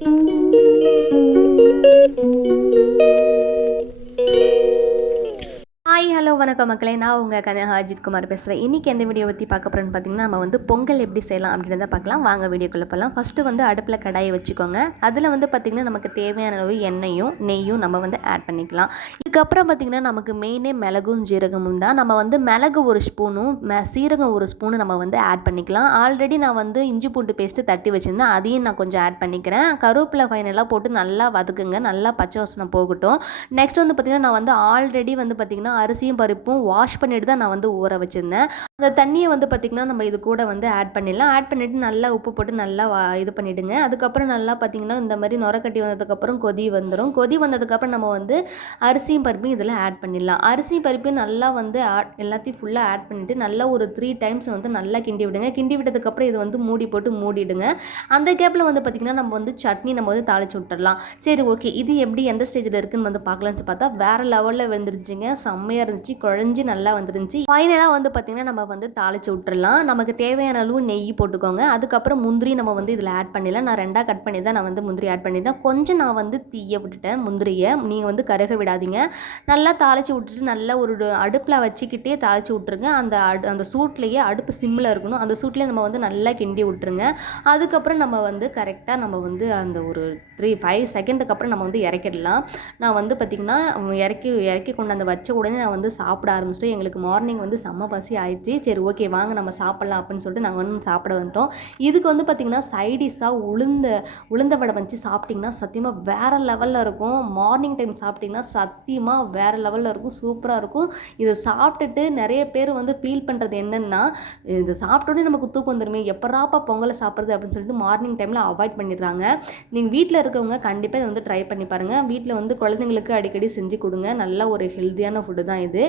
Hi hello வணக்கம் மக்களே, நான் உங்கள் கனகா அஜித்குமார் பேசுகிறேன். இன்றைக்கி எந்த வீடியோ பற்றி பார்க்க போகிறேன்னு பார்த்தீங்கன்னா, நம்ம வந்து பொங்கல் எப்படி செய்யலாம் அப்படின்றத பார்க்கலாம். வாங்க வீடியோக்குள்ளே போகலாம். ஃபஸ்ட்டு வந்து அடுப்பில் கடாயை வச்சுக்கோங்க. அதில் வந்து பார்த்திங்கன்னா நமக்கு தேவையான அளவு எண்ணெயும் நெய்யும் நம்ம வந்து ஆட் பண்ணிக்கலாம். இதுக்கப்புறம் பார்த்திங்கன்னா நமக்கு மெயினே மிளகும் ஜீரகமும் தான். நம்ம வந்து மிளகு ஒரு ஸ்பூனும் சீரகம் ஒரு ஸ்பூனும் நம்ம வந்து ஆட் பண்ணிக்கலாம். ஆல்ரெடி நான் வந்து இஞ்சி பூண்டு பேஸ்ட்டு தட்டி வச்சுருந்தேன், அதையும் நான் கொஞ்சம் ஆட் பண்ணிக்கிறேன். கருவேப்பிலை ஃபைனலாக போட்டு நல்லா வதக்குங்க, நல்லா பச்சை வாசனை போகட்டும். நெக்ஸ்ட் வந்து பார்த்திங்கன்னா நான் வந்து ஆல்ரெடி வந்து பார்த்திங்கன்னா அரிசியும் பருப்பும் வாஷ் பண்ணிட்டு தான் நான் வந்து ஊற வச்சுருந்தேன். அந்த தண்ணியை வந்து பார்த்திங்கன்னா நம்ம இது கூட வந்து ஆட் பண்ணிடலாம். ஆட் பண்ணிவிட்டு நல்லா உப்பு போட்டு நல்லா இது பண்ணிவிடுங்க. அதுக்கப்புறம் நல்லா பார்த்திங்கன்னா இந்த மாதிரி நுரக்கட்டி வந்ததுக்கப்புறம் கொதி வந்துடும். கொதி வந்ததுக்கப்புறம் நம்ம வந்து அரிசியும் பருப்பையும் இதில் ஆட் பண்ணிடலாம். அரிசியும் பருப்பையும் நல்லா வந்து எல்லாத்தையும் ஃபுல்லாக ஆட் பண்ணிவிட்டு நல்லா ஒரு 3 டைம்ஸ் வந்து நல்லா கிண்டி விடுங்க. கிண்டி விட்டதுக்கப்புறம் இது வந்து மூடி போட்டு மூடிடுங்க. அந்த கேப்பில் வந்து பார்த்திங்கன்னா நம்ம வந்து சட்னி நம்ம வந்து தாளித்து விட்டுடலாம். சரி, ஓகே, இது எப்படி எந்த ஸ்டேஜில் இருக்குதுன்னு வந்து பார்க்கலான்னு பார்த்தா வேறு லெவலில் வந்துருச்சுங்க. செம்மையாக இருந்துச்சு, குழஞ்சி நல்லா வந்துருந்துச்சு. ஃபைனலாக வந்து பார்த்திங்கன்னா நம்ம வந்து தாளித்து விட்டுறலாம். நமக்கு தேவையான அளவு நெய் போட்டுக்கோங்க. அதுக்கப்புறம் முந்திரி நம்ம வந்து இதில் ஆட் பண்ணிடலாம். நான் 2ஆக கட் பண்ணி தான் நான் வந்து முந்திரி ஆட் பண்ணிட்டேன். கொஞ்சம் நான் வந்து தீய விட்டுட்டேன் முந்திரியை. நீங்கள் வந்து கருக விடாதீங்க. நல்லா தாளித்து விட்டுட்டு நல்லா ஒரு அடுப்பில் வச்சுக்கிட்டே தாளித்து விட்ருங்க. அந்த சூட்லேயே அடுப்பு சிம்மில் இருக்கணும். அந்த சூட்லேயே நம்ம வந்து நல்லா கிண்டி விட்ருங்க. அதுக்கப்புறம் நம்ம வந்து கரெக்டாக நம்ம வந்து அந்த ஒரு 5 செகண்டுக்கு அப்புறம் நம்ம வந்து இறக்கிடலாம். நான் வந்து பார்த்திங்கன்னா இறக்கி கொண்டாந்து வச்ச உடனே நான் வந்து சாப்பிட ஆரம்பிச்சிட்டோம். எங்களுக்கு மார்னிங் வந்து செம்ம பசி ஆயிடுச்சு. சரி, ஓகே, வாங்க நம்ம சாப்பிட்லாம் அப்படின்னு சொல்லிட்டு நாங்கள் வந்து சாப்பிட வந்துட்டோம். இதுக்கு வந்து பார்த்திங்கன்னா சைடிஷாக உளுந்த வடை வச்சு சாப்பிட்டிங்கன்னா சத்தியமாக வேறு லெவலில் இருக்கும். மார்னிங் டைம் சாப்பிட்டிங்கன்னா சத்தியமாக வேறு லெவலில் இருக்கும், சூப்பராக இருக்கும். இதை சாப்பிட்டுட்டு நிறைய பேர் வந்து ஃபீல் பண்ணுறது என்னென்னா, இதை சாப்பிட்டோன்னே நமக்கு தூக்கம் வந்துடுமே, எப்பராப்பா பொங்கலை சாப்பிட்றது அப்படின்னு சொல்லிட்டு மார்னிங் டைமில் அவாய்ட் பண்ணிடுறாங்க. நீங்கள் வீட்டில் இருக்கவங்க கண்டிப்பாக இதை வந்து ட்ரை பண்ணி பாருங்கள். வீட்டில் வந்து குழந்தைங்களுக்கு அடிக்கடி செஞ்சு கொடுங்க. நல்ல ஒரு ஹெல்த்தியான ஃபுட்டு தான் இது.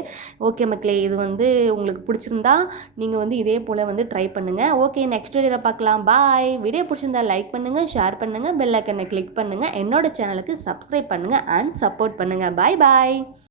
ஓகே மக்களே, இது வந்து உங்களுக்கு பிடிச்சிருந்தா நீங்கள் வந்து இதே போல் வந்து ட்ரை பண்ணுங்கள். ஓகே, நெக்ஸ்ட் வீடியோவில் பார்க்கலாம். பாய். வீடியோ பிடிச்சிருந்தா லைக் பண்ணுங்கள், ஷேர் பண்ணுங்கள், பெல் ஐக்கனை கிளிக் பண்ணுங்கள், என்னோட சேனலுக்கு சப்ஸ்கிரைப் பண்ணுங்கள் அண்ட் சப்போர்ட் பண்ணுங்கள். பாய் பாய்.